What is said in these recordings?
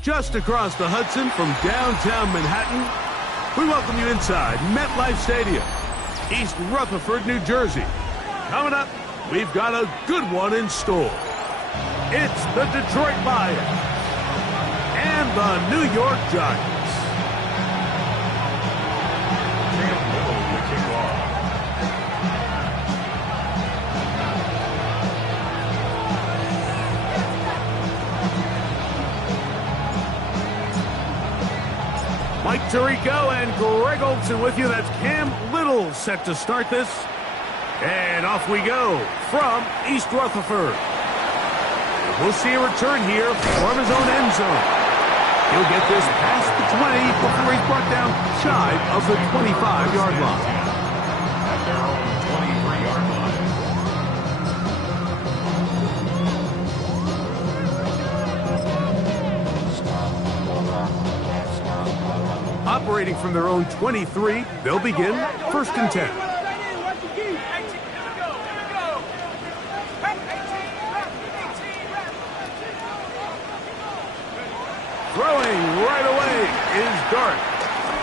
Just across the Hudson from downtown Manhattan, we welcome you inside MetLife Stadium, East Rutherford, New Jersey. Coming up, we've got a good one in store. It's the Detroit Lions and the New York Giants. Mike Tirico and Greg Olson with you. That's Cam Little set to start this. And off we go from East Rutherford. We'll see a return here from his own end zone. He'll get this past the 20 before he's brought down shy of the 25-yard line. At their own 23-yard line. Operating from their own 23, they'll begin first and 10. Throwing right away is Dart.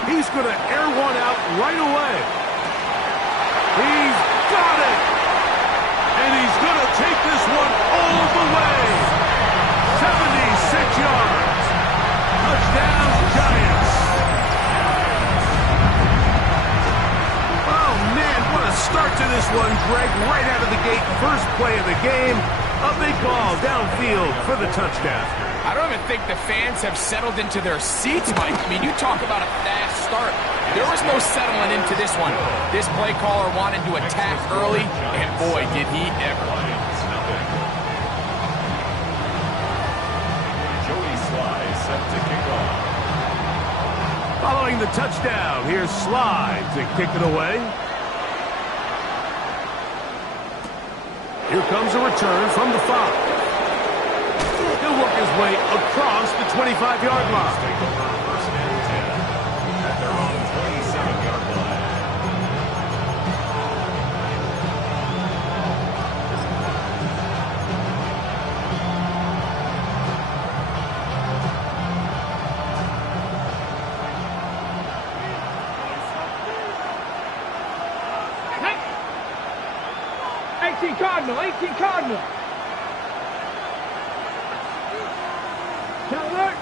He's going to air one out right away. He's got it! And he's going to take this one all the way. 76 yards. Touchdown, Giants. Oh, man, what a start to this one, Greg. Right out of the gate, first play of the game. A big ball downfield for the touchdown. I don't even think the fans have settled into their seats, Mike. I mean, you talk about a fast start. There was no settling into this one. This play caller wanted to attack early, and boy, did he ever. Joey Sly set to kick off. Following the touchdown, here's Sly to kick it away. Here comes a return from the 5. He'll work his way across the 25-yard line. Take over first and 10 at their own 27-yard line. Cardinal, 18 Cardinal.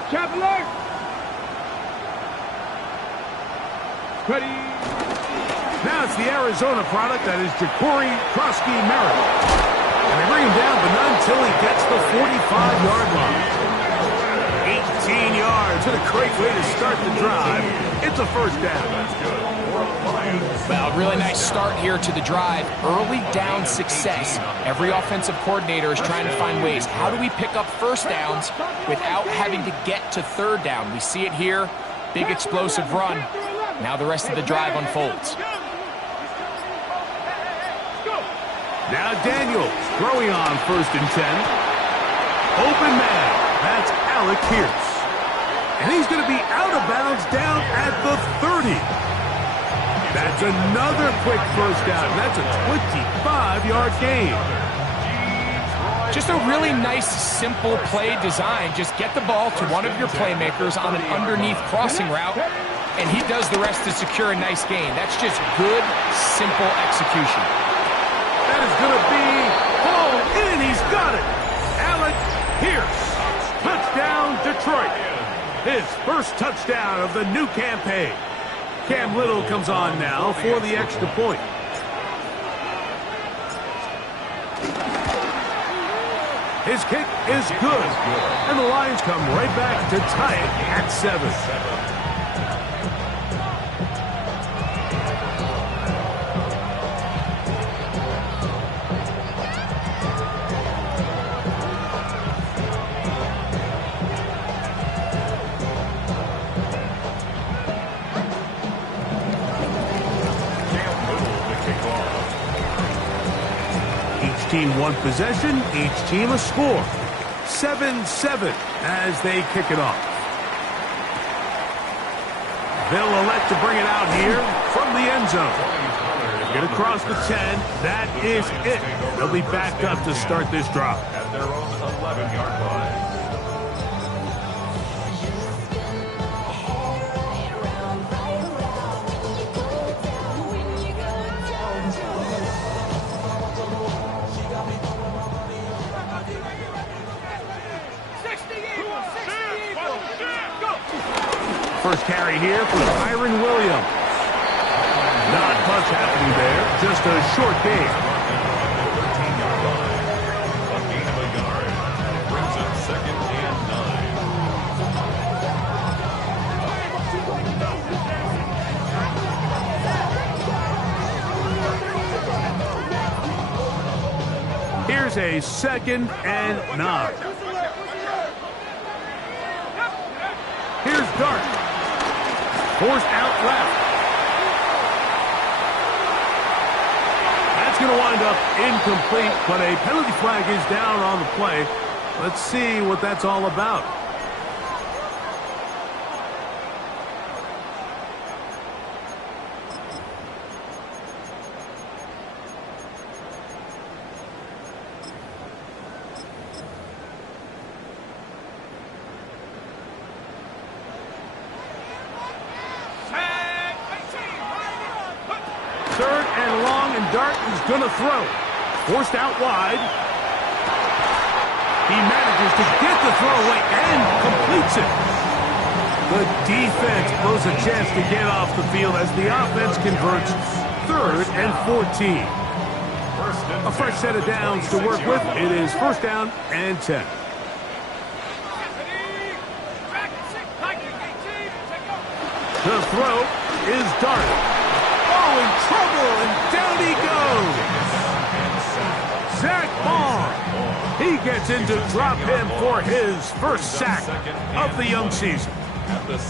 Chap alert. Ready. Now it's the Arizona product, that is Ja'Cory Krosky-Merritt. And they bring him down, but not until he gets the 45-yard line. 18 yards, and a great way to start the drive. It's a first down. That's good. Well, really nice start here to the drive. Early down success. Every offensive coordinator is trying to find ways. How do we pick up first downs without having to get to third down? We see it here. Big explosive run. Now the rest of the drive unfolds. Now Daniels throwing on 1st and 10. Open man. That's Alec Pierce. And he's going to be out of bounds down at the 30. That's another quick first down. That's a 25-yard gain. Just a really nice, simple play design. Just get the ball to one of your playmakers on an underneath crossing route, and he does the rest to secure a nice gain. That's just good, simple execution. That is going to be hauled in. He's got it. Alec Pierce. Touchdown, Detroit. His first touchdown of the new campaign. Cam Little comes on now for the extra point. His kick is good. And the Lions come right back to tie it at 7. Team one possession, each team a score. 7-7 as they kick it off. They'll elect to bring it out here from the end zone. Get across the 10. That is it. They'll be backed up to start this drive. At their own 11-yard line. First carry here for Kyren Williams. Not much happening there, just a short gain. 13-yard line. A gain of a yard. And it brings up 2nd and 9. Here's a 2nd and 9. Here's Dart. Forced out left. That's going to wind up incomplete, but a penalty flag is down on the play. Let's see what that's all about. Third and long, and Dart is going to throw. Forced out wide. He manages to get the throw away and completes it. The defense blows a chance to get off the field as the offense converts 3rd and 14. A fresh set of downs to work with. It is 1st down and 10. The throw is Dart. Oh, in trouble, and down he goes. Zach Bond. He gets in to drop him for his first sack of the young season.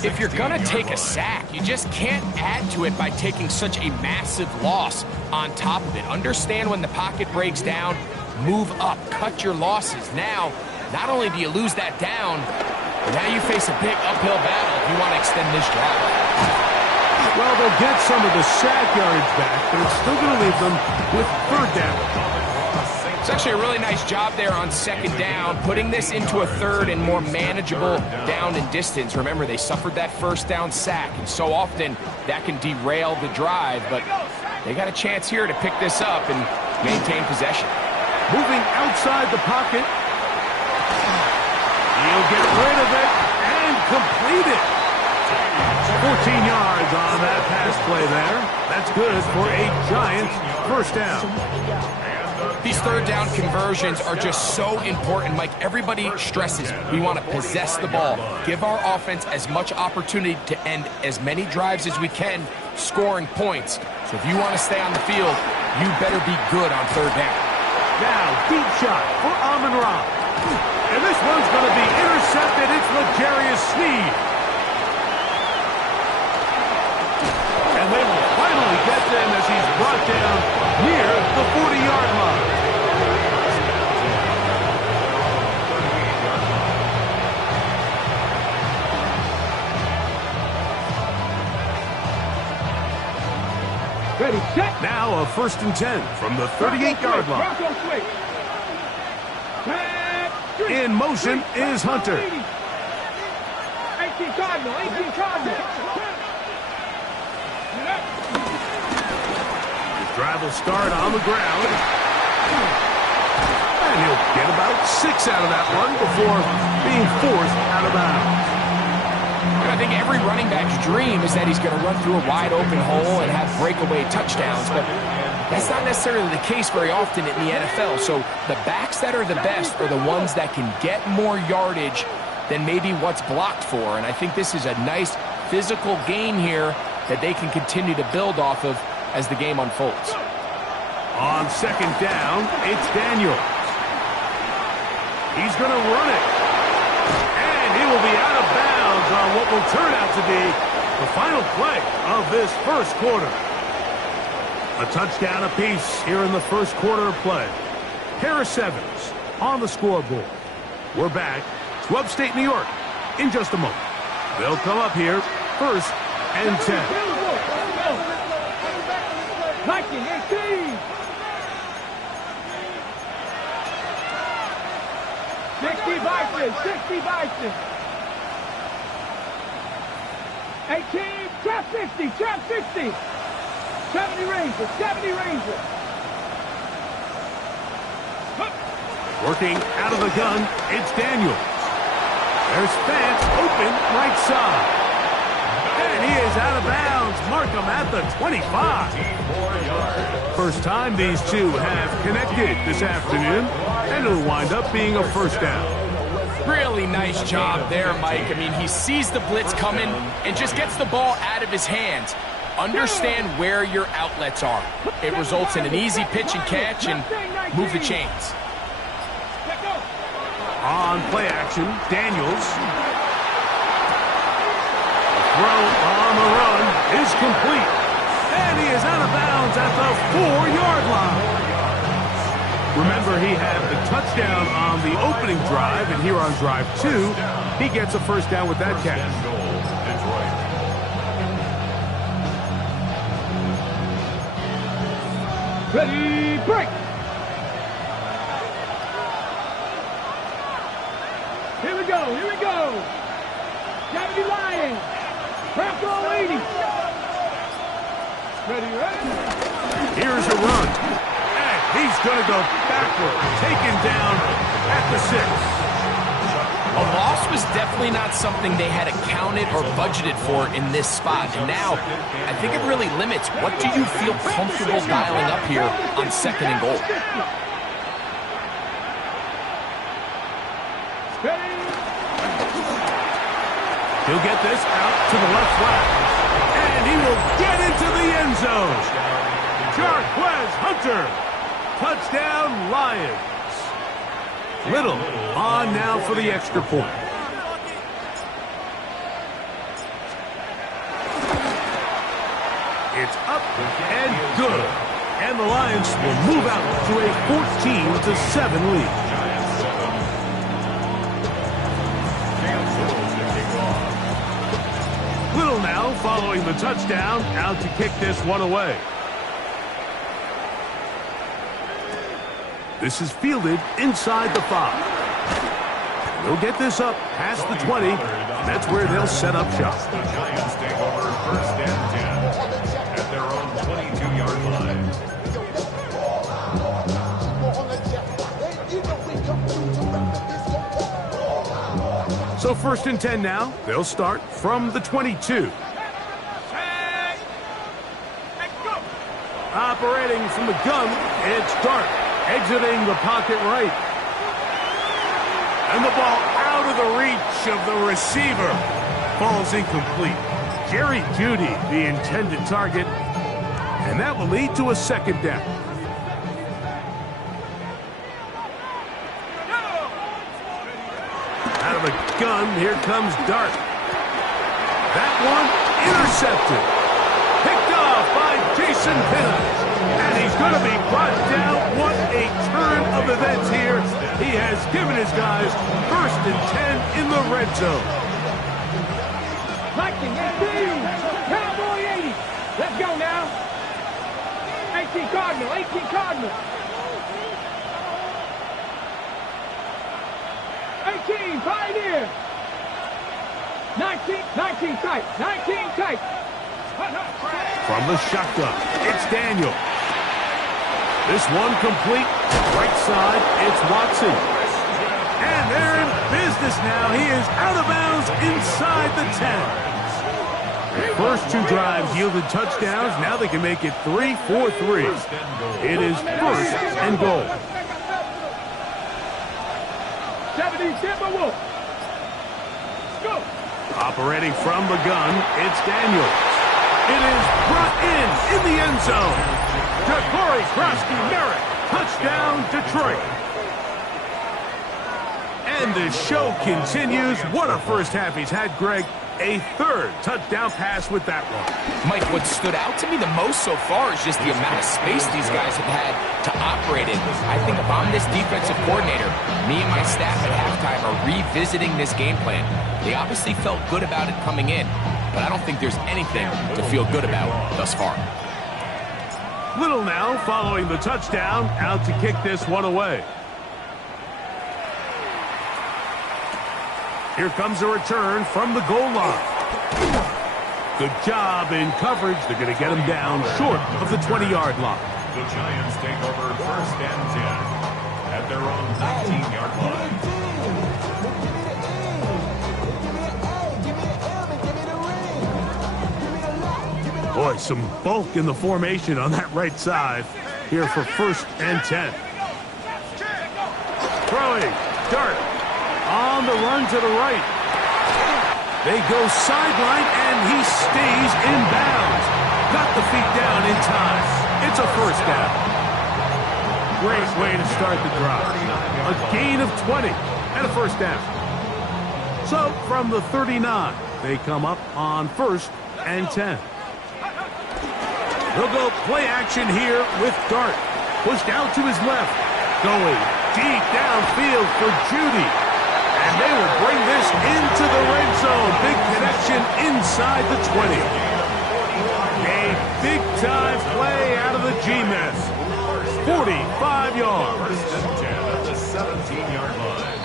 If you're going to take a sack, you just can't add to it by taking such a massive loss on top of it. Understand when the pocket breaks down, move up, cut your losses. Now, not only do you lose that down, but now you face a big uphill battle if you want to extend this drive. Well, they'll get some of the sack yards back, but it's still going to leave them with 3rd down. It's actually a really nice job there on 2nd down, putting this into a 3rd and more manageable down and distance. Remember, they suffered that 1st down sack, and so often that can derail the drive, but they got a chance here to pick this up and maintain possession. Moving outside the pocket. He'll get rid of it and complete it. 14 yards on that pass play there. That's good for a Giants 1st down. These 3rd down conversions are just so important, Mike. Everybody stresses we want to possess the ball, give our offense as much opportunity to end as many drives as we can scoring points. So if you want to stay on the field, you better be good on third down. Now, deep shot for Amon-Ra. And this one's going to be intercepted. It's L'Jarius Sneed. And they will finally get them as he's brought down near the 40-yard line. Ready, set. Now a 1st and 10 from the 38-yard line. Bronco switch. In motion is Hunter. 18 Cardinal, 18 Cardinal. The drive will start on the ground. And he'll get about 6 out of that one before being forced out of bounds. I think every running back's dream is that he's going to run through a wide-open hole and have breakaway touchdowns, but that's not necessarily the case very often in the NFL. So the backs that are the best are the ones that can get more yardage than maybe what's blocked for, and I think this is a nice physical gain here that they can continue to build off of as the game unfolds. On 2nd down, it's Daniels. He's going to run it. And he will be out of bounds on what will turn out to be the final play of this first quarter. A touchdown apiece here in the first quarter of play. Harris Evans on the scoreboard. We're back to upstate New York in just a moment. They'll come up here 1st and 10. Viking, 18. 60 Vikings, 60 Vikings. 18, trap 60, trap 60. 70 Rangers, 70 Rangers. Working out of the gun, it's Daniels. There's Fant open right side. And he is out of bounds. Mark him at the 25. First time these two have connected this afternoon, and it'll wind up being a 1st down. Really nice job there, Mike. I mean, he sees the blitz coming and just gets the ball out of his hands. Understand where your outlets are. It results in an easy pitch and catch and move the chains. On play action, Daniels. The throw on the run is complete. And he is out of bounds at the 4-yard line. Remember, he had the touchdown on the opening drive, and here on drive 2, he gets a 1st down with that catch. Ready, break. Here we go, here we go. 70 Lions. Bronco 80. Ready, ready. Here's a run. And he's going to go backward, taken down at the 6. A loss was definitely not something they had accounted or budgeted for in this spot. And now, I think it really limits what do you feel comfortable dialing up here on 2nd and goal. He'll get this out to the left flat. And he will get into the end zone. Jarquez Hunter. Touchdown, Lions. Little on now for the extra point. It's up and good. And the Lions will move out to a 14-7 lead. Little now following the touchdown, out to kick this one away. This is fielded inside the 5. They'll get this up past the 20. That's where they'll set up shop. The Giants take over 1st and 10 at their own 22-yard line. So 1st and 10 now. They'll start from the 22. Operating from the gun, it's Dart. Exiting the pocket right. And the ball out of the reach of the receiver. Falls incomplete. Jerry Jeudy, the intended target, and that will lead to a second down. Out of a gun, here comes Dart. That one intercepted. Picked off by Jason Pinnock. And he's going to be brought down. What a turn of events here. He has given his guys 1st and 10 in the red zone. Viking 18, Cowboy 80. Let's go now. 18 Cardinal, 18 Cardinal. 18 Pioneer. 19 tight, 19 tight. From the shotgun, it's Daniel. This one complete. Right side, it's Watson. And they're in business now. He is out of bounds inside the 10. First 2 drives yielded touchdowns. Now they can make it 3-4-3. It is 1st and goal. 70 Timberwolves. Go. Operating from the gun, it's Daniels. It is brought in the end zone. Ja'Cory Krosky-Merritt. Touchdown, Detroit. And the show continues. What a first half he's had, Greg. A 3rd touchdown pass with that one. Mike, what stood out to me the most so far is just the amount of space these guys have had to operate in. I think if I'm this defensive coordinator, me and my staff at halftime are revisiting this game plan. They obviously felt good about it coming in, but I don't think there's anything to feel good about thus far. Little now following the touchdown, out to kick this one away. Here comes a return from the goal line. Good job in coverage. They're going to get him down short of the 20-yard line. The Giants take over 1st and 10 at their own 19-yard line. Boy, some bulk in the formation on that right side here for 1st and 10. Throwing, Dart on the run to the right. They go sideline, and he stays in bounds. Got the feet down in time. It's a 1st down. Great way to start the drive. A gain of 20 and a 1st down. So from the 39, they come up on 1st and 10. They'll go play action here with Dart. Pushed out to his left. Going deep downfield for Jeudy. And they will bring this into the red zone. Big connection inside the 20. A big-time play out of the G-Men. 45 yards. 1st and 10 at the 17-yard line.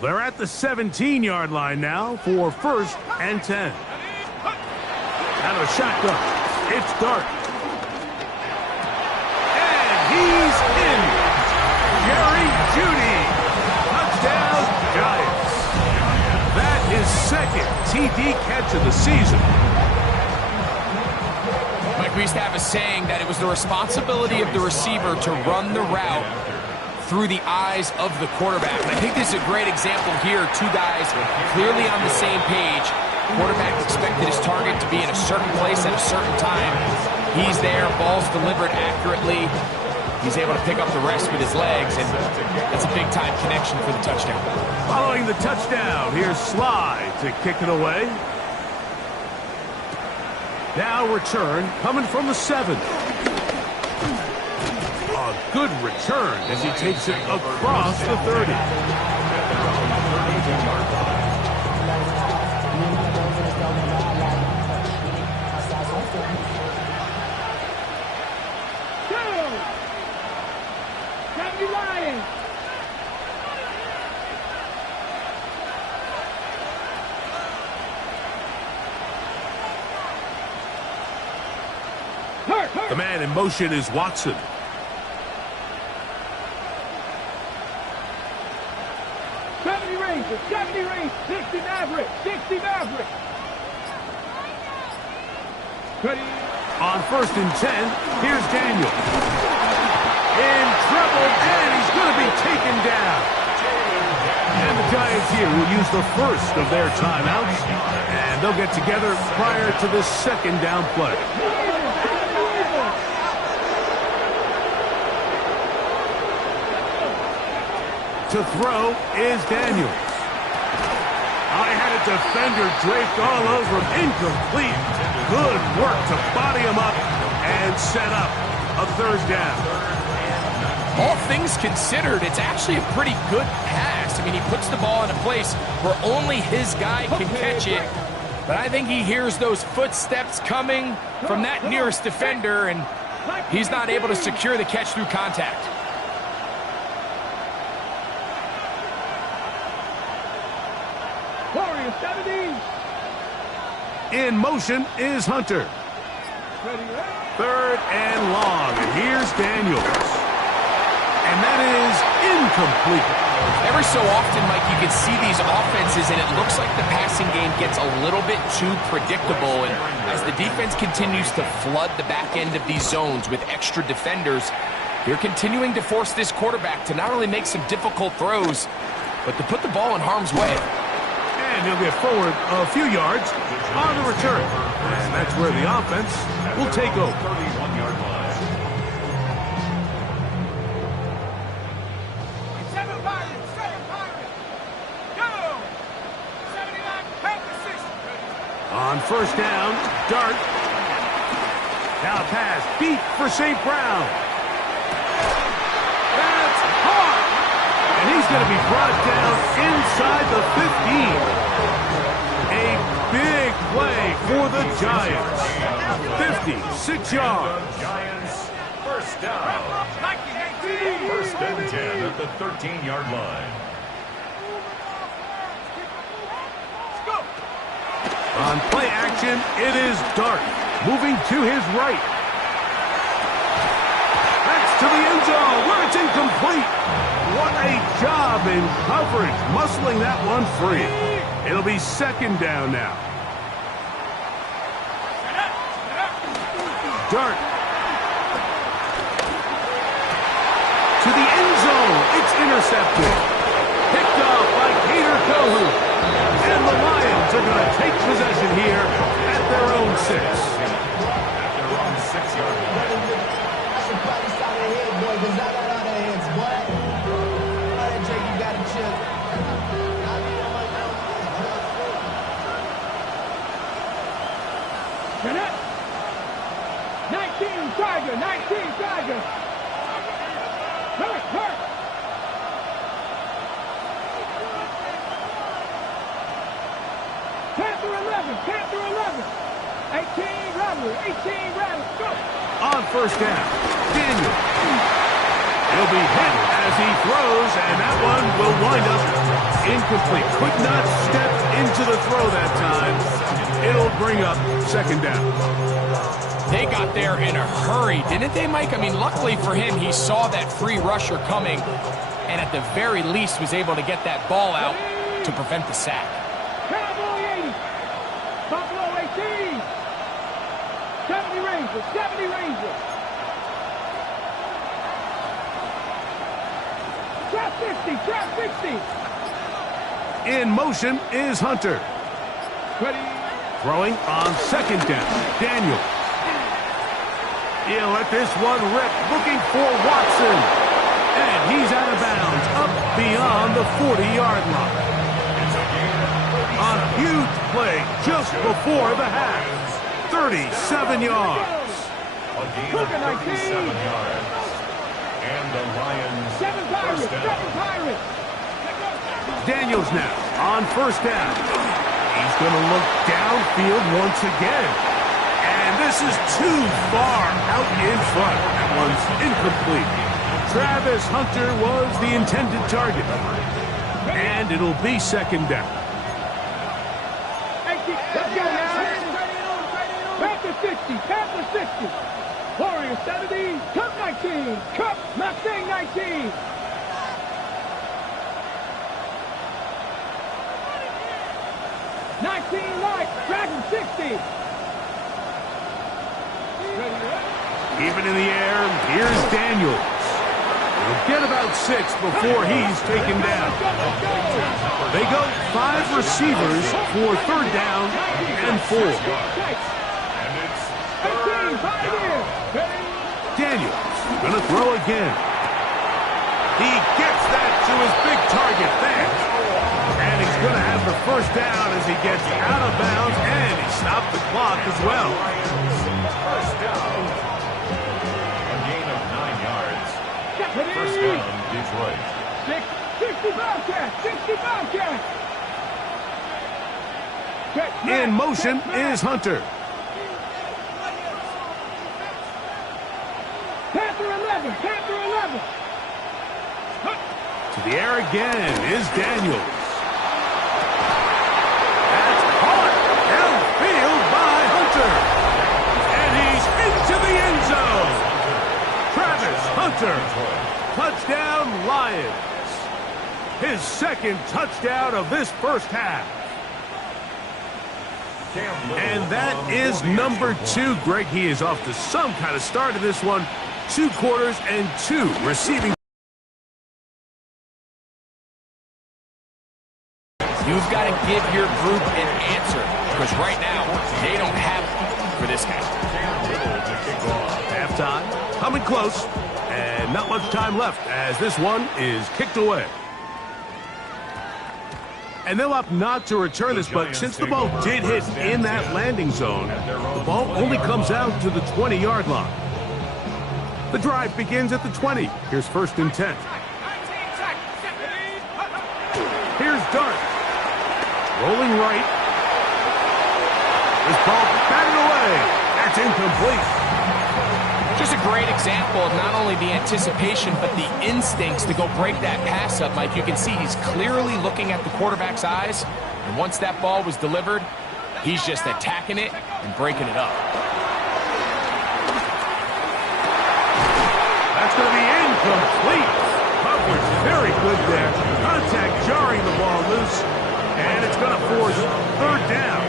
They're at the 17-yard line now for 1st and 10. Out of a shotgun, it's Dart. And he's in. Jerry Jeudy. Touchdown, Giants. That is 2nd TD catch of the season. Mike, we used to have a saying that it was the responsibility of the receiver to run the route through the eyes of the quarterback. And I think this is a great example here. 2 guys clearly on the same page. Quarterback expected his target to be in a certain place at a certain time. He's there, ball's delivered accurately. He's able to pick up the rest with his legs, and that's a big-time connection for the touchdown. Following the touchdown, here's Sly to kick it away. Now return coming from the 7. A good return as he takes it across the 30. The man in motion is Watson. Rangers, 70 Rangers, 60 Mavericks, 60 Mavericks. Ready? On 1st and 10, here's Daniel. In trouble, and he's going to be taken down. And the Giants here will use the first of their timeouts, and they'll get together prior to the second down play. To throw is Daniels. I had a defender draped all over him. Incomplete. Good work to body him up and set up a 3rd down. All things considered, it's actually a pretty good pass. I mean, he puts the ball in a place where only his guy can catch it. But I think he hears those footsteps coming from that nearest defender, and he's not able to secure the catch through contact. Warriors 70. In motion is Hunter. 3rd and long, and here's Daniels. And that is incomplete. Every so often, Mike, you can see these offenses, and it looks like the passing game gets a little bit too predictable. And as the defense continues to flood the back end of these zones with extra defenders, they're continuing to force this quarterback to not only make some difficult throws, but to put the ball in harm's way. And he'll get forward a few yards on the return. And that's where the offense will take over. 31-yard line. 7 Pirates. 7 Pirates. Go. 79. Pack the 6. On 1st down, Dart. Now pass deep for St. Brown. That's hard. And he's going to be brought down inside the 15. A big play for the Giants. 56 yards. Giants, 1st down. 1st and 10 at the 13-yard line. On play action, it is Dart. Moving to his right. That's to the end zone where it's incomplete. What a job in coverage, muscling that one free. It'll be 2nd down now. Dart. To the end zone. It's intercepted. Picked off by Kader Kohou. And the Lions are going to take possession here at their own 6. At their own 6-yard line. I should probably stop the head, boy, because I got all the heads, boy. All that Drake, you got to chill. Jeanette. 19 Tiger. 19 Tiger. Hurt. Panther 11. Panther 11. 18 Rattler. 18 Rattler. Go. On 1st down, Daniel. He'll be hit as he throws, and that one will wind up incomplete. Could not step into the throw that time. It'll bring up 2nd down. They got there in a hurry, didn't they, Mike? I mean, luckily for him, he saw that free rusher coming, and at the very least was able to get that ball out to prevent the sack. Cowboy 80. Buffalo 18. 70 Rangers. 70 Rangers. Trap 50. Trap 60. In motion is Hunter. Ready. Throwing on 2nd down, Daniel. He'll let this one rip, looking for Watson. And he's out of bounds, up beyond the 40-yard line. A huge play just before the half. 37 yards. A gain of 37 yards. And the Lions, 7 Pirates. 1st 7 down. Pirates. Daniels now on 1st down. He's going to look downfield once again. And this is too far out in front. That one's incomplete. Travis Hunter was the intended target. And it'll be 2nd down. Let's go now. Panther 60. Panther 60. Warriors 70. Cup 19. Cup Mustang 19. Light, Dragon 60. Even in the air, here's Daniels. He'll get about 6 before he's taken down. They go 5 receivers for 3rd down and 4. Daniels gonna throw again. He gets that to his big target there. And he's gonna have the 1st down as he gets out of bounds, and he stopped the clock as well. 1st down. A gain of 9 yards. 1st down, Detroit. 60 Bobcats! 60 Bobcats! In motion is Hunter. Panther 11! Panther 11! To the air again is Daniels. That's caught downfield by Hunter. And he's into the end zone. Travis Hunter. Touchdown Lions. His 2nd touchdown of this 1st half. And that is number 2. Greg, he is off to some kind of start in this one. 2 quarters and 2 receiving. You've got to give your group an answer, because right now, they don't have it for this guy. Halftime, coming close, and not much time left as this one is kicked away. And they'll opt not to return this, but since the ball did hit in that landing zone, the ball only comes out to the 20-yard line. The drive begins at the 20. Here's 1st and 10. Here's Dart. Rolling right. This ball batted away. That's incomplete. Just a great example of not only the anticipation, but the instincts to go break that pass up, Mike. You can see he's clearly looking at the quarterback's eyes, and once that ball was delivered, he's just attacking it and breaking it up. That's going to be incomplete. Coverage very good there. Contact jarring the ball loose, and it's going to force 3rd down.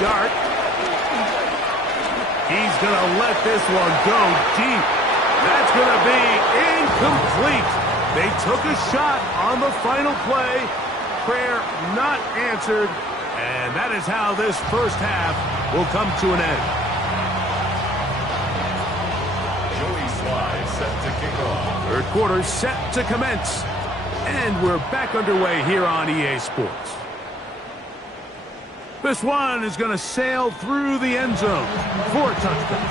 Dart. He's going to let this one go deep. That's going to be incomplete. They took a shot on the final play. Prayer not answered. And that is how this 1st half will come to an end. Joey Sly set to kick off. 3rd quarter set to commence. And we're back underway here on EA Sports. This one is going to sail through the end zone for a touchdown.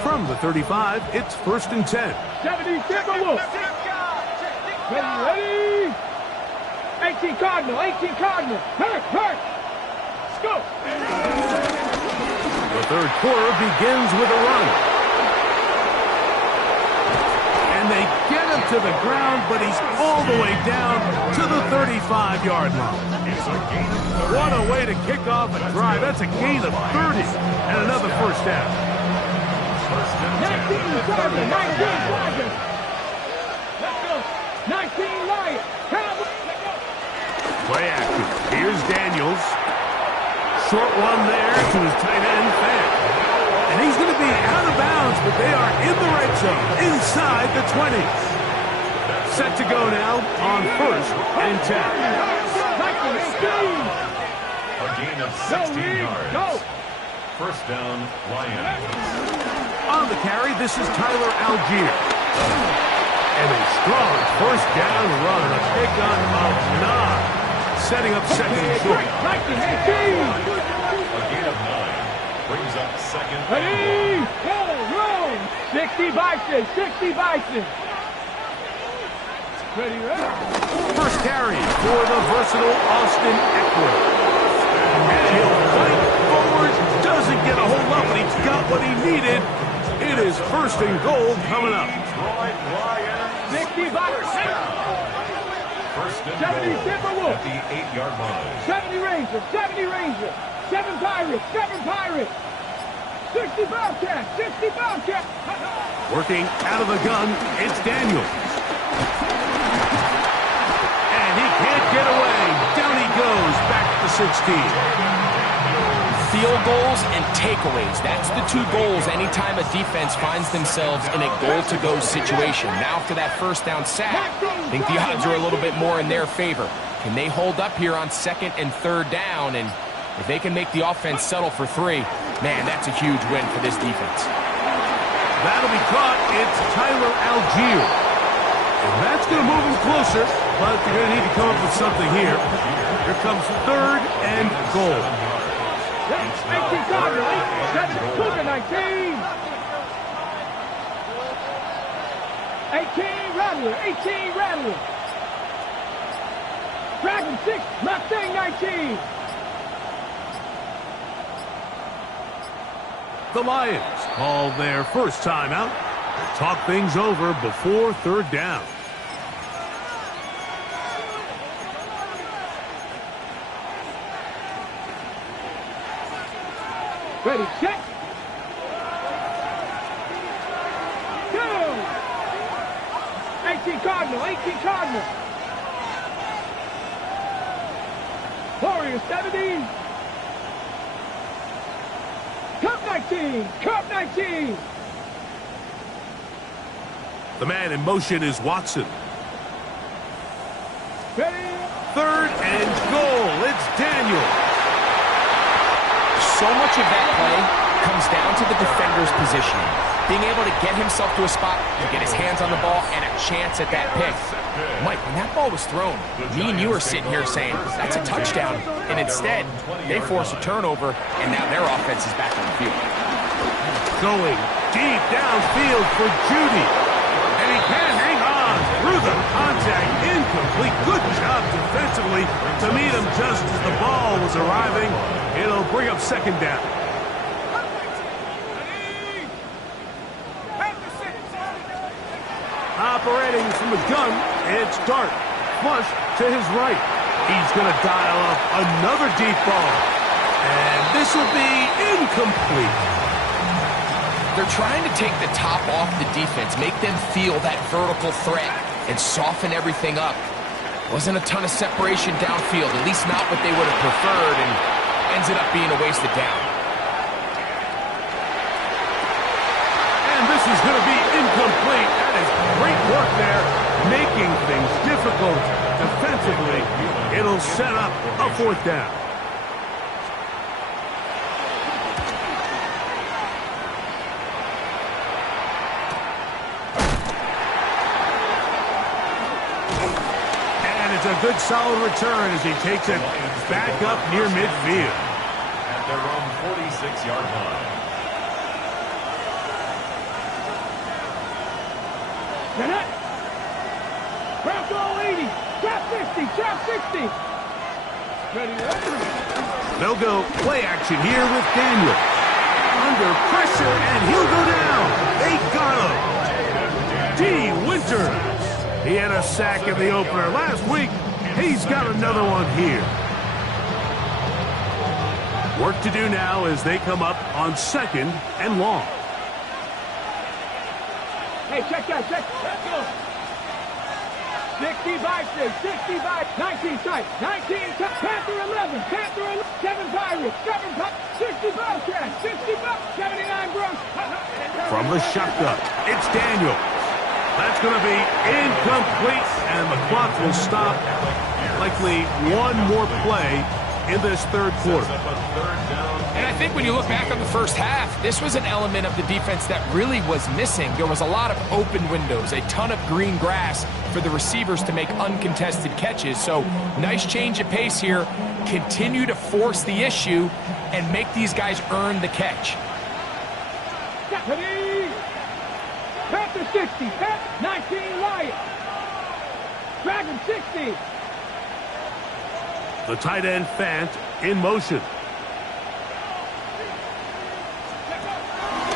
From the 35, it's 1st and 10. 70 Timberwolves. Ready? 18 Cardinal. 18 Cardinal. Hurt. Let's go. The 3rd quarter begins with a run. And they get him to the ground, but he's all the way down to the 35-yard line. What a way to kick off a drive. That's a gain of 30 and another 1st down. 19 Chargers. 19 Chargers. Let's go. 19 Lions. Play action. Here's Daniels. Short one there to his tight end, Fan. And he's going to be out of bounds, but they are in the red zone, inside the 20. Set to go now on 1st and 10. A gain of 16 yards. 1st down, Lions. On the carry, this is Tyler Algier. And a strong 1st down run, a big gun of 9. Setting up 2nd and short. A gain of 9. Brings up 2nd. Ready? Roll. 60 Bison. 60 Bison. Ready? 1st carry for the versatile Austin Eckler. And he'll fight forward. Doesn't get a whole lot, but he got what he needed. It is 1st and goal coming up. 60 Bison. 1st and 70 goal Timberwolves. at the 8-yard line. 70 Rangers. 70 Rangers. 7 Pirates. 7 Pirates. 60 Bobcat, 60 Bobcat. Working out of the gun, it's Daniels. And he can't get away. Down he goes, back to 16. Field goals and takeaways. That's the two goals anytime a defense finds themselves in a goal-to-go situation. Now for that first down sack, I think the odds are a little bit more in their favor. Can they hold up here on second and third down? And if they can make the offense settle for 3, man, that's a huge win for this defense. That'll be caught. It's Tyler Algier. And that's going to move him closer, but they're going to need to come up with something here. Here comes third and goal. 18 Cardinal, 7, Cougar 19. 18 Rattler, 18 Rattler. Dragon 6, Mustang 19. The Lions call their first timeout. Talk things over before third down. Ready, set. Go! 18 Cardinal, 18 Cardinal. Warrior 70. Cup 19, Cup 19. The man in motion is Watson. Ready? Third and goal. It's Daniel. So much of that play comes down to the defender's positioning. Being able to get himself to a spot, to get his hands on the ball, and a chance at that pick. Mike, when that ball was thrown, me and you are sitting here saying, that's a touchdown. And instead, they force a turnover, and now their offense is back on the field. Going deep downfield for Judy. And he can hang on through the contact. Incomplete. Good job defensively to meet him just as the ball was arriving. It'll bring up second down. Operating from the gun, it's Dart. Flush to his right. He's going to dial up another deep ball. And this will be incomplete. They're trying to take the top off the defense, make them feel that vertical threat, and soften everything up. Wasn't a ton of separation downfield, at least not what they would have preferred, and ends it up being a wasted down. And this is going to be incomplete. That is great work there, making things difficult defensively. It'll set up a fourth down. A good solid return as he takes it back up near midfield. At their own 46-yard line. Jeanette. Bronco 80. Trap 60. Trap 60. Ready, ready. They'll go play action here with Daniel. Under pressure, and he'll go down. They got him. D. Winters. He had a sack in the opener last week. He's got another one here. Work to do now as they come up on second and long. Hey, check that, check. Let's go. 60 by 6, 60 by 19 tight, 19 tight. Panther 11, Panther 11, 7 Pirates, 7 Pirates, 60 Bobcats, 60 Bobcats, 79 Bronx. From the shotgun, it's Daniel. That's going to be incomplete, and the clock will stop. Likely one more play in this third quarter. And I think when you look back on the first half, this was an element of the defense that really was missing. There was a lot of open windows, a ton of green grass for the receivers to make uncontested catches. So nice change of pace here. Continue to force the issue and make these guys earn the catch. Ready? Panther 60, Panther 19 Lions. Dragon 60. The tight end Fant in motion.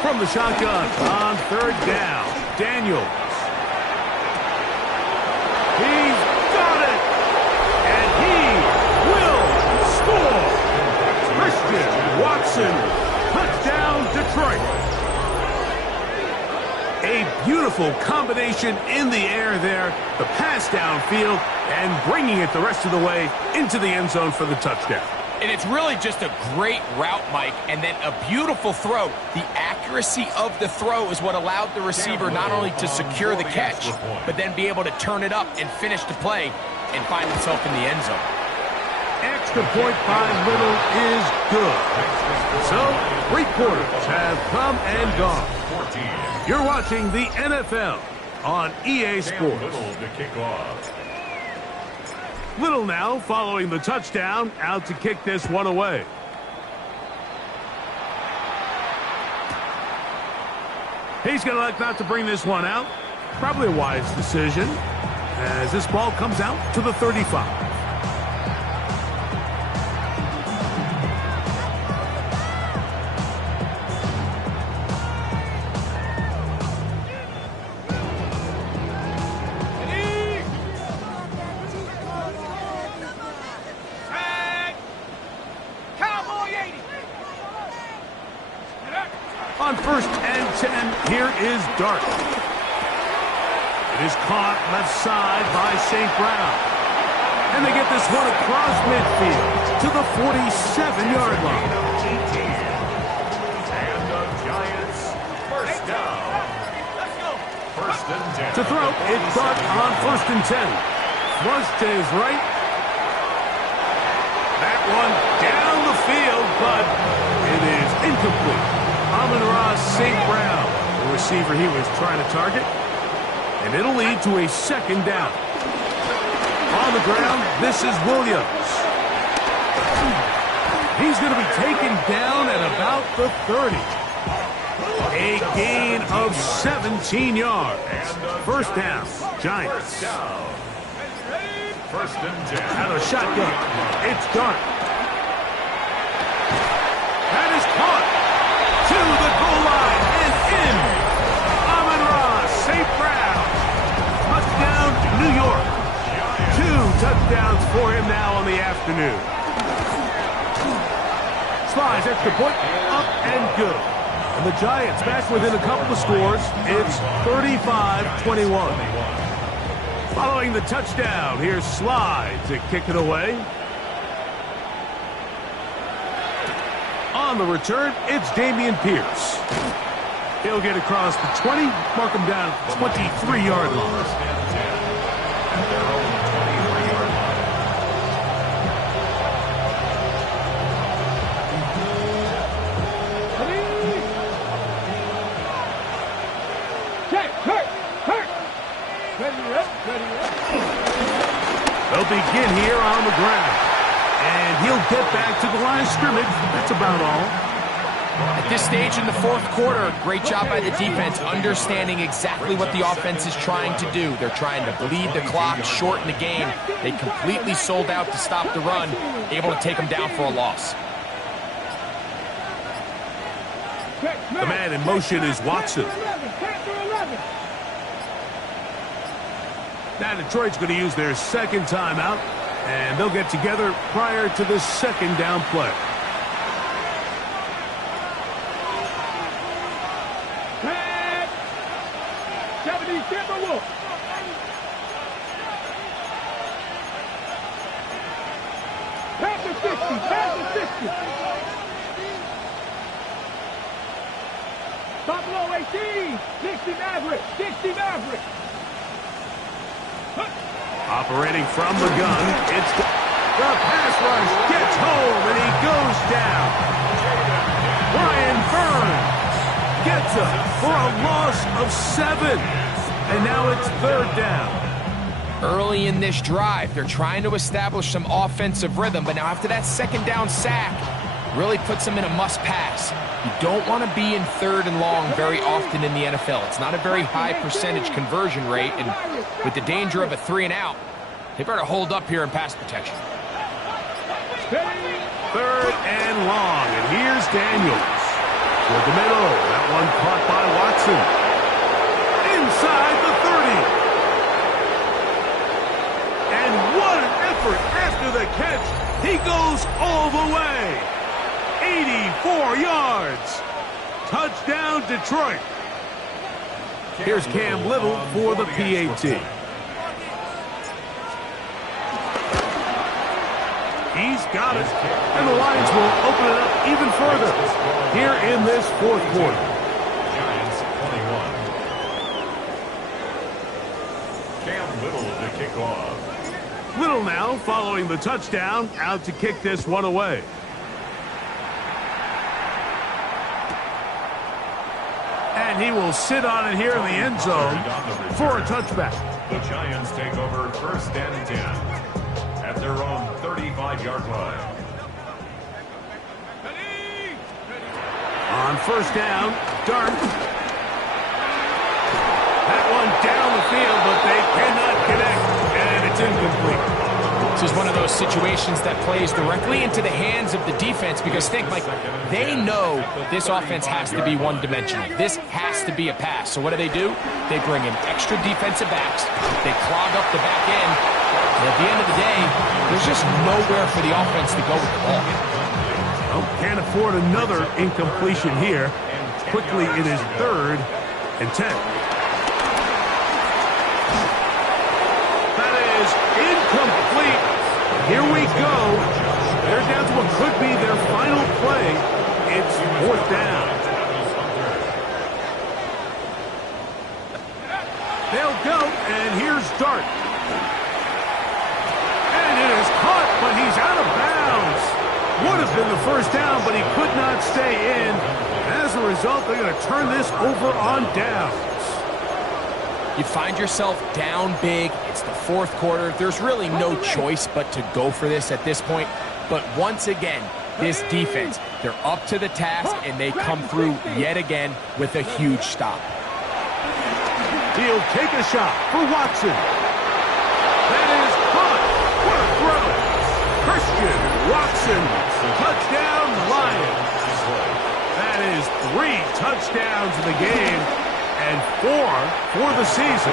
From the shotgun on third down, Daniels. He's got it, and he will score. Christian Watson, touchdown Detroit. A beautiful combination in the air there. The pass downfield and bringing it the rest of the way into the end zone for the touchdown. And it's really just a great route, Mike, and then a beautiful throw. The accuracy of the throw is what allowed the receiver not only to secure the catch, but then be able to turn it up and finish the play and find himself in the end zone. Extra point by Little is good. So, 3 quarters have come and gone. You're watching the NFL on EA Sports. Little to kick off. Little now following the touchdown, out to kick this one away. He's going to elect not to bring this one out. Probably a wise decision as this ball comes out to the 35. On 1st and 10, here is Dart. It is caught left side by St. Brown. And they get this one across midfield to the 47-yard line. And the Giants, first down. First and 10. To throw, it's Dart on 1st and 10. Flush to his right. That one down the field, but it is incomplete. Amon-Ra St. Brown, the receiver he was trying to target. And it'll lead to a 2nd down. On the ground, this is Williams. He's going to be taken down at about the 30. A gain of 17 yards. First down, Giants. First and 10. Out of shotgun, it's Dart. That is caught. To the goal line and in. Amon-Ra St. Brown. Touchdown, New York. 2 touchdowns for him now on the afternoon. Slides extra point, up and good. And the Giants back within a couple of scores. It's 35-21. Following the touchdown, here's Slide to kick it away. On the return, it's Damian Pierce. He'll get across the 20, mark him down at the 23-yard line. At their own 23-yard line. Check, hurt. Ready up. They'll begin here on the ground. And he'll get back to the line of scrimmage. That's about all. At this stage in the 4th quarter, great job by the defense, understanding exactly what the offense is trying to do. They're trying to bleed the clock, shorten the game. They completely sold out to stop the run, able to take them down for a loss. The man in motion is Watson. Now Detroit's going to use their 2nd timeout, and they'll get together prior to the 2nd down play. Tag! 70 Timberwolves. Pass the 60. Buffalo 18. 60 Maverick. Operating from the gun, it's the pass rush gets home, and he goes down. Brian Burns gets up for a loss of 7, and now it's 3rd down. Early in this drive, they're trying to establish some offensive rhythm, but now after that 2nd down sack, really puts them in a must-pass. You don't want to be in 3rd and long very often in the NFL. It's not a very high percentage conversion rate, and with the danger of a 3-and-out, they better hold up here in pass protection. 3rd and long, and here's Daniels. Toward the middle, that one caught by Watson. Inside the 30. And what an effort after the catch. He goes all the way. 84 yards. Touchdown, Detroit. Here's Cam Little for the PAT. He's got it. And the Lions will open it up even further here in this fourth quarter. Giants 21. Cam Little to kick off. Little now following the touchdown, out to kick this one away. And he will sit on it here in the end zone for a touchback. The Giants take over 1st and 10 at their own 35-yard line. On 1st down, Dart. That one down the field, but they cannot connect, and it's incomplete. This is one of those situations that plays directly into the hands of the defense because think, Mike, they know this offense has to be one-dimensional. This has to be a pass. So what do? They bring in extra defensive backs. They clog up the back end. And at the end of the day, there's just nowhere for the offense to go with the ball. Oh, can't afford another incompletion here. Quickly, it is 3rd and 10. That is incomplete. Here we go. They're down to what could be their final play. It's 4th down. They'll go, and here's Dart. And it is caught, but he's out of bounds. Would have been the 1st down, but he could not stay in. As a result, they're going to turn this over on downs. You find yourself down big. It's the 4th quarter. There's really no choice but to go for this at this point. But once again, this defense, they're up to the task, and they come through yet again with a huge stop. He'll take a shot for Watson. That is caught. What a throw. Christian Watson. Touchdown, Lions. That is 3 touchdowns in the game and 4 for the season.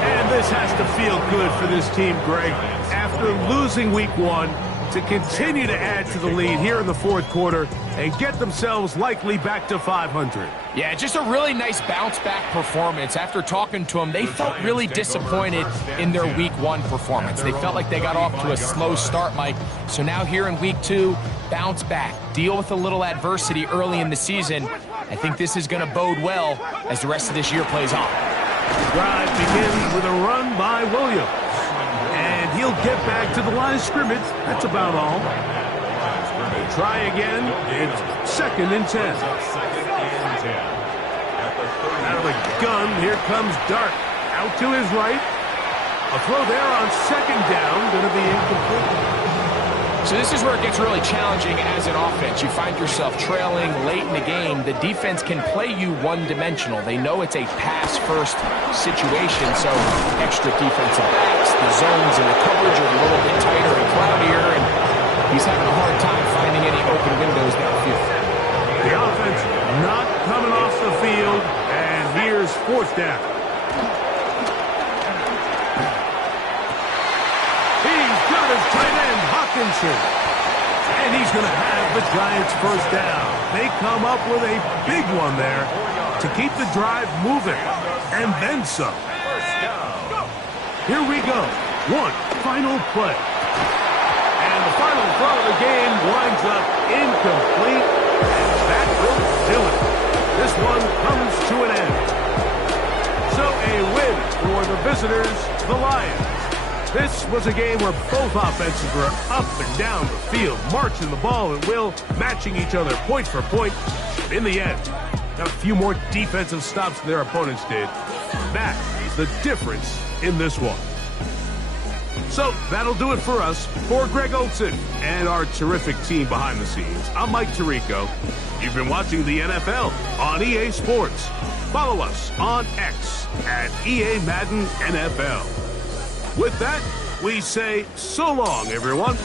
And this has to feel good for this team, Greg. After losing week 1, to continue to add to the lead here in the 4th quarter and get themselves likely back to 500. Yeah, just a really nice bounce-back performance. After talking to them, they felt really disappointed in their Week 1 performance. They felt like they got off to a slow start, Mike. So now here in Week 2, bounce back, deal with a little adversity early in the season. I think this is going to bode well as the rest of this year plays on. The drive begins with a run by Williams. And he'll get back to the line of scrimmage. That's about all. Try again. It's 2nd and 10. Out of the gun, here comes Dart. Out to his right. A throw there on 2nd down. Going to be incomplete. So this is where it gets really challenging as an offense. You find yourself trailing late in the game. The defense can play you one-dimensional. They know it's a pass-first situation, so extra defensive backs, the zones and the coverage are a little bit tighter and cloudier, and he's having a hard time finding any open windows downfield. The offense not coming off the field, and here's 4th down. He's got his tight end, Hawkinson. And he's going to have the Giants 1st down. They come up with a big one there to keep the drive moving. And then some. Here we go. One final play. And the final throw of the game winds up incomplete. And that will do it. This one comes to an end. So a win for the visitors, the Lions. This was a game where both offenses were up and down the field, marching the ball at will, matching each other point for point. But in the end, got a few more defensive stops than their opponents did. That is the difference in this one. So that'll do it for us. For Greg Olsen and our terrific team behind the scenes, I'm Mike Tirico. You've been watching the NFL on EA Sports. Follow us on X at EA Madden NFL. With that, we say so long, everyone.